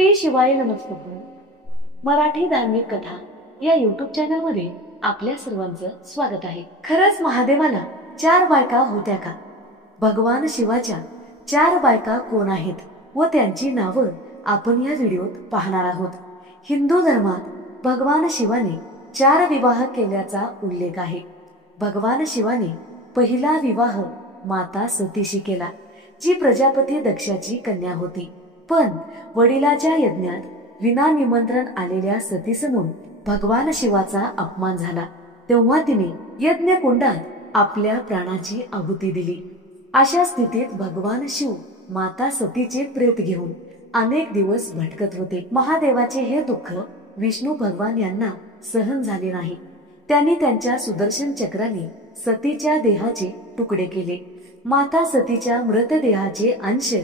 श्री शिवाय नमस्कार. मराठी धार्मिक कथा या यूट्यूब चॅनल मध्ये आपल्या सर्वांचं स्वागत आहे. खरंच महादेवाला 4 बायका होत्या का? भगवान शिवाच्या 4 बायका कोण आहेत व त्यांची नावं आपण या व्हिडिओत पाहणार आहोत. हिंदू धर्मात भगवान शिवाने 4 विवाह केल्याचा उल्लेख आहे. भगवान शिवाने पहिला विवाह माता सतीशी केला, जी प्रजापती दक्षाची कन्या होती. पण वडिलाच्या यज्ञात विना निमंत्रण आलेल्या सतीसमोर भगवान शिवाचा अपमान झाला. तेव्हा तिने यज्ञ कुंडात आपल्या प्राणाची आहुती दिली. अशा स्थितीत भगवान शिव माता सतीचे प्रेत घेऊन अनेक दिवस भटकत होते. महादेवाचे हे दुःख विष्णू भगवान यांना सहन झाले नाही. त्यांनी त्यांच्या सुदर्शन चक्राने सतीच्या देहाचे तुकडे केले. माता सतीच्या मृतदेहाचे अंश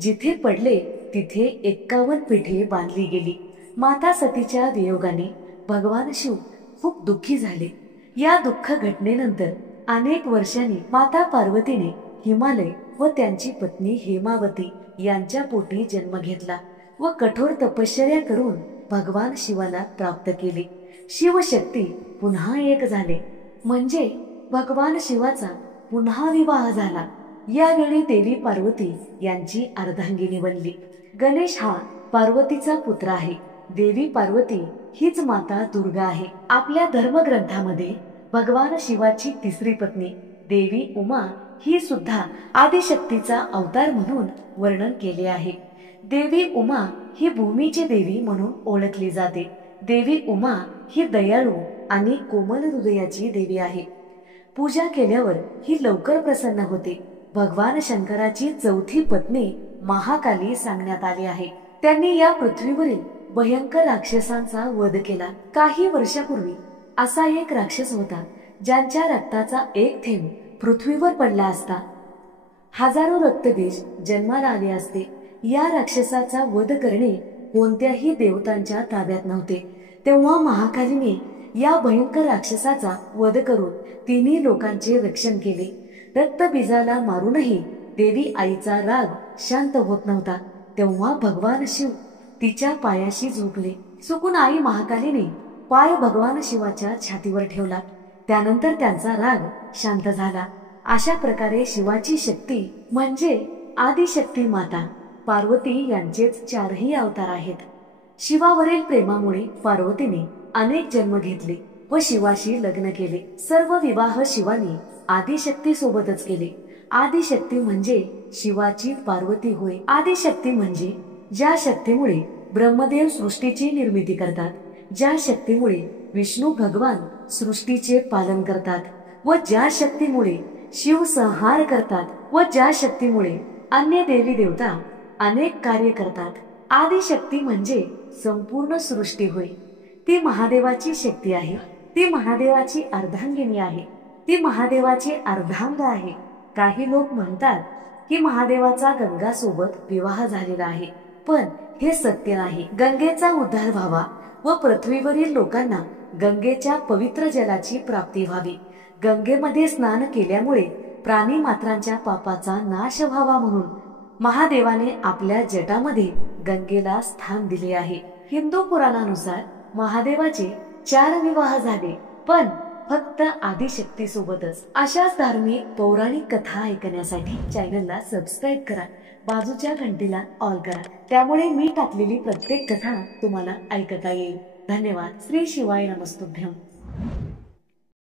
जिथे पडले तिथे 51 पिठे बांधली गेली. माता सतीच्या वियोगाने भगवान शिव खूप दुःखी झाले. या दुःख घटनेनंतर अनेक वर्षांनी माता पार्वतीने हिमालय व त्यांची पत्नी हेमावती यांच्या पोटी जन्म घेतला व कठोर तपश्चर्या करून भगवान शिवाला प्राप्त केले. शिवशक्ती पुन्हा एक झाले, म्हणजे भगवान शिवाचा पुन्हा विवाह झाला. यावेळी देवी पार्वती यांची अर्धांगिनी बनली. गणेश हा पार्वतीचा पुत्र आहे. देवी पार्वती हीच माता दुर्गा आहे. आपल्या धर्मग्रंथामध्ये भगवान शिवाची तिसरी पत्नी देवी उमा ही सुद्धा आदिशक्तीचा अवतार म्हणून वर्णन केले आहे. देवी उमा ही भूमीची देवी म्हणून ओळखली जाते. देवी उमा ही दयाळू आणि कोमल हृदयाची देवी आहे. पूजा केल्यावर ही लवकर प्रसन्न होते. भगवान शंकराची चौथी पत्नी महाकाली सांगण्यात आली आहे. त्यांनी या पृथ्वीवरील भयंकर राक्षसांचा वध केला. काही वर्षापूर्वी असा एक राक्षस होता, ज्यांच्या रक्ताचा एक थेंब पृथ्वीवर पडला असता हजारो रक्तबीज जन्माला आले असते. या राक्षसाचा वध करणे कोणत्याही देवतांच्या ताब्यात नव्हते. तेव्हा महाकालीने या भयंकर राक्षसाचा वध करून तिन्ही लोकांचे रक्षण केले. रक्तबीजाला मारूनही देवी आईचा राग शांत होत नव्हता. तेव्हा भगवान शिव तिच्या पायाशी झोपले. चुकून आई महाकालीने पाय भगवान शिवाच्या छातीवर ठेवला. त्यानंतर त्यांचा राग शांत झाला. अशा प्रकारे शिवाची शक्ती म्हणजे आदिशक्ती माता पार्वती यांचेच 4ही अवतार आहेत. शिवावरील प्रेमामुळे पार्वतीने अनेक जन्म घेतले व शिवाशी लग्न केले. सर्व विवाह शिवाने आदिशक्ती सोबतच केले. आदिशक्ती म्हणजे शिवाची पार्वती होय. आदिशक्ती म्हणजे ज्या शक्तीमुळे ब्रह्मदेव सृष्टीची निर्मिती करतात, ज्या शक्तीमुळे विष्णू भगवान सृष्टीचे पालन करतात व ज्या शक्तीमुळे शिव संहार करतात व ज्या शक्तीमुळे अन्य देवी देवता अनेक कार्य करतात. आदिशक्ती म्हणजे संपूर्ण सृष्टी होय. ती महादेवाची शक्ती आहे. ती महादेवाची अर्धांगिनी आहे. ती महादेवाची अर्धांग आहे. काही लोक म्हणतात की महादेवाचा गंगा सोबत विवाह झालेला आहे, पण हे सत्य नाही. गंगेचा उद्धार व्हावा व पृथ्वीवरील लोकांना गंगेच्या पवित्र जलाची प्राप्ती व्हावी. गंगेमध्ये स्नान केल्यामुळे प्राणी मात्रांच्या पापाचा नाश व्हावा म्हणून महादेवाने आपल्या जटामध्ये गंगेला स्थान दिले आहे. हिंदू पुराणानुसार महादेवाचे 4 विवाह झाले, पण फक्त आदिशक्ती सोबतच. अशाच धार्मिक पौराणिक कथा ऐकण्यासाठी चॅनलला सबस्क्राईब करा. बाजूच्या घंटीला ऑल करा. त्यामुळे मी टाकलेली प्रत्येक कथा तुम्हाला ऐकता येईल. धन्यवाद. श्री शिवाय नमस्तुभ्यम.